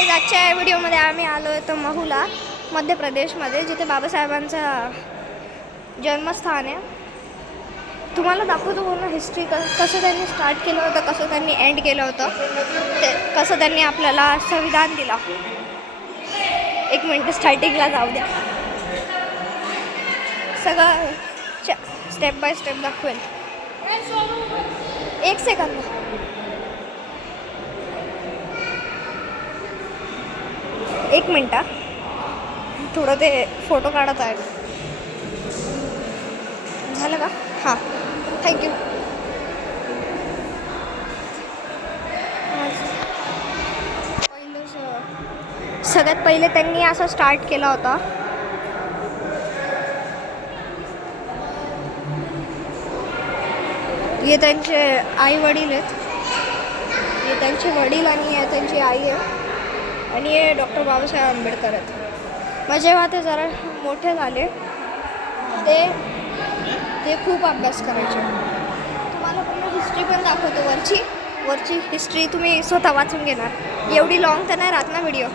Guys, आजच्या व्हिडिओमध्ये आम्ही आलो आहे तर महूला, मध्य प्रदेशमध्ये, जिथे बाबासाहेबांचं जन्मस्थान आहे. तुम्हाला दाखवतो पूर्ण हिस्ट्री, कसं त्यांनी स्टार्ट केलं होतं, कसं त्यांनी एंड केलं होतं, ते कसं त्यांनी आपल्याला संविधान दिला. एक मिनटं स्टार्टिंगला जाऊ द्या, सगळं स्टेप बाय स्टेप दाखवेल. एक सेकंद. एक मिनटं, थोडं ते फोटो काढत आहे. झालं का? हां, थँक्यू. सगळ्यात पहिले त्यांनी असं स्टार्ट केला होता. हे त्यांचे आई वडील आहेत, हे त्यांचे वडील आणि हे त्यांची आई आहे, आणि हे डॉक्टर बाबासाहेब आंबेडकर आहेत. मग जेव्हा ते जरा मोठे झाले ते खूप अभ्यास करायचे. तुम्हाला पूर्ण हिस्ट्री पण दाखवतो. वरची हिस्ट्री तुम्ही स्वतः वाचून घेणार. एवढी लॉंग तर नाही राहत ना व्हिडिओ.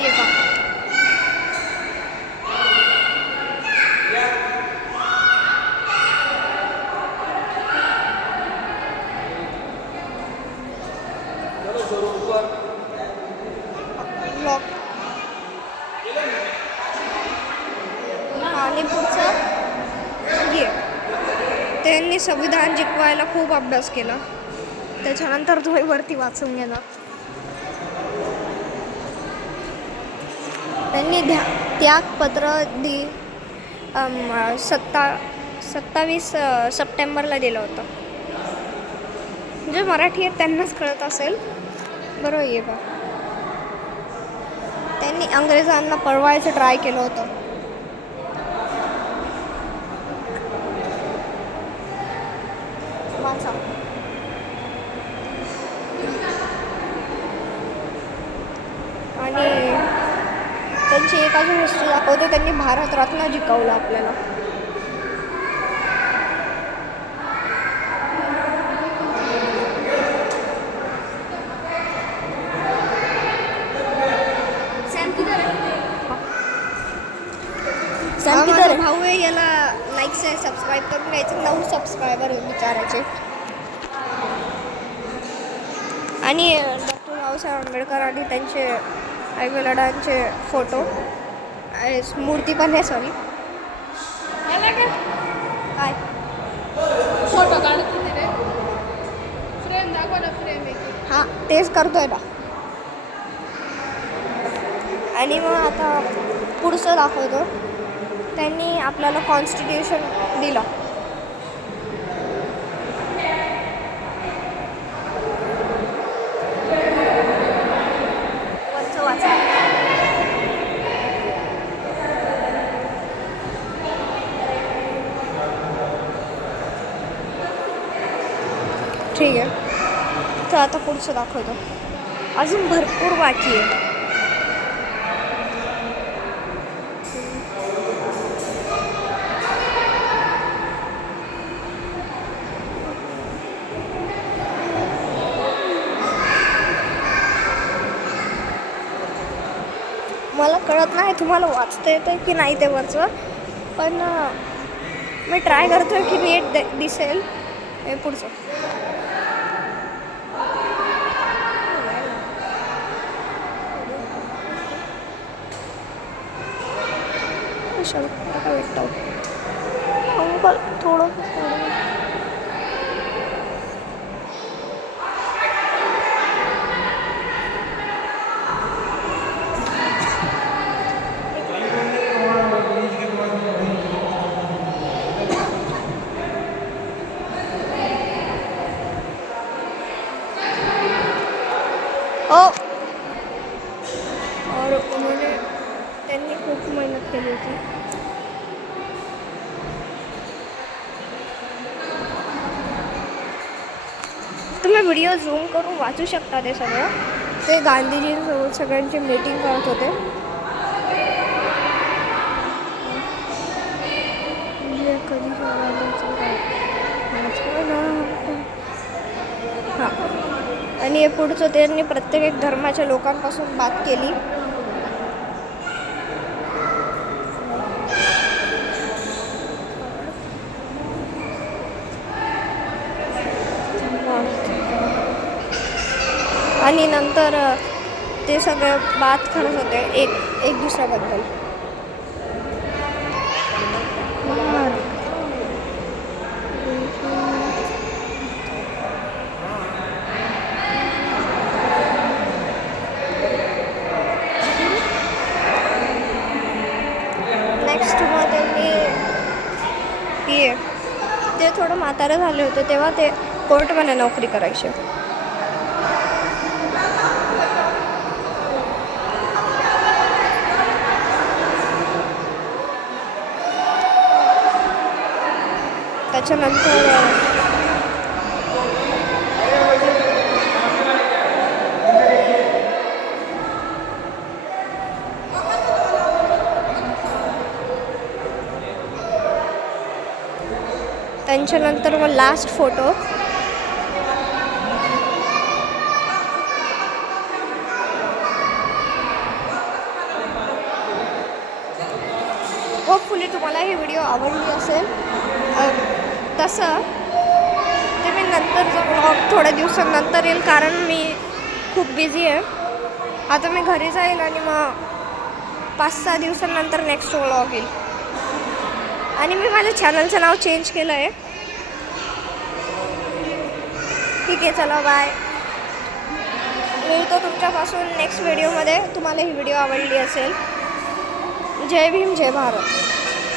ये का ब्लॉक. आणि पुढचं घे. त्यांनी संविधान जिंकवायला खूप अभ्यास केला. त्याच्यानंतर तो वरती वाचून गेला. त्यांनी त्यागपत्र 27 सप्टेंबरला दिलं होतं. जे मराठी आहेत त्यांनाच कळत असेल. बरोबर आहे बा. त्यांनी अंग्रेजांना पळवायचं ट्राय केलं होतं. वाचा. आणि त्यांची एक अजून हिस्ट्री दाखवते. त्यांनी भारतरत्न जिंकवलं आपल्याला. भाऊ आहे, याला लाईक सबस्क्राईब करून घ्यायचं. 9 सबस्क्रायबर विचारायचे. आणि डॉक्टर बाबासाहेब आंबेडकर आणि त्यांचे आईवडिलांचे फोटो, मूर्ती पण आहे. सॉरी, काय फोटो काढत फ्रेम दाखवा ना. फ्रेम हां, तेच करतोय ना. आणि मग आता पुढचं दाखवतो. त्यांनी आपल्याला कॉन्स्टिट्यूशन दिलं. वरचं वाचा. ठीक आहे, तर आता पुढचं दाखवतो. अजून भरपूर बाकी आहे. मला कळत नाही तुम्हाला वाचता येतं की नाही ते वरचं, पण मी ट्राय करतो आहे की नीट दिसेल. हे पुढचं थोडं और त्यांनी खूप मेहनत केली होती. तुम्ही व्हिडिओ झूम करून वाचू शकता. ते सगळं ते गांधीजींसोबत सगळ्यांची मीटिंग करत होते. कधी हां. आणि हे पुढचं त्यांनी प्रत्येक एक धर्माच्या लोकांपासून बात केली. आणि नंतर ते सगळे बात करत होते एक दुसऱ्याबद्दल. नेक्स्ट मग त्यांनी ते थोडं म्हातारे झाले होते तेव्हा ते कोर्टमध्ये नोकरी करायचे. त्याच्यानंतर मग लास्ट फोटो. होपफुली तुम्हाला ही व्हिडिओ आवडली असेल. तसं ते मी नंतरचा व्लॉग थोड्या दिवसांनंतर येईल, कारण मी खूप बिझी आहे. आता मी घरी जाईल आणि मग 5-6 दिवसांनंतर नेक्स्ट व्लॉग येईल. आणि मी माझ्या चॅनलचं नाव चेंज केलं आहे. ठीक आहे, चला बाय. मिळतो तुमच्यापासून नेक्स्ट व्हिडिओमध्ये. तुम्हाला ही व्हिडिओ आवडली असेल. जय भीम, जय भारत.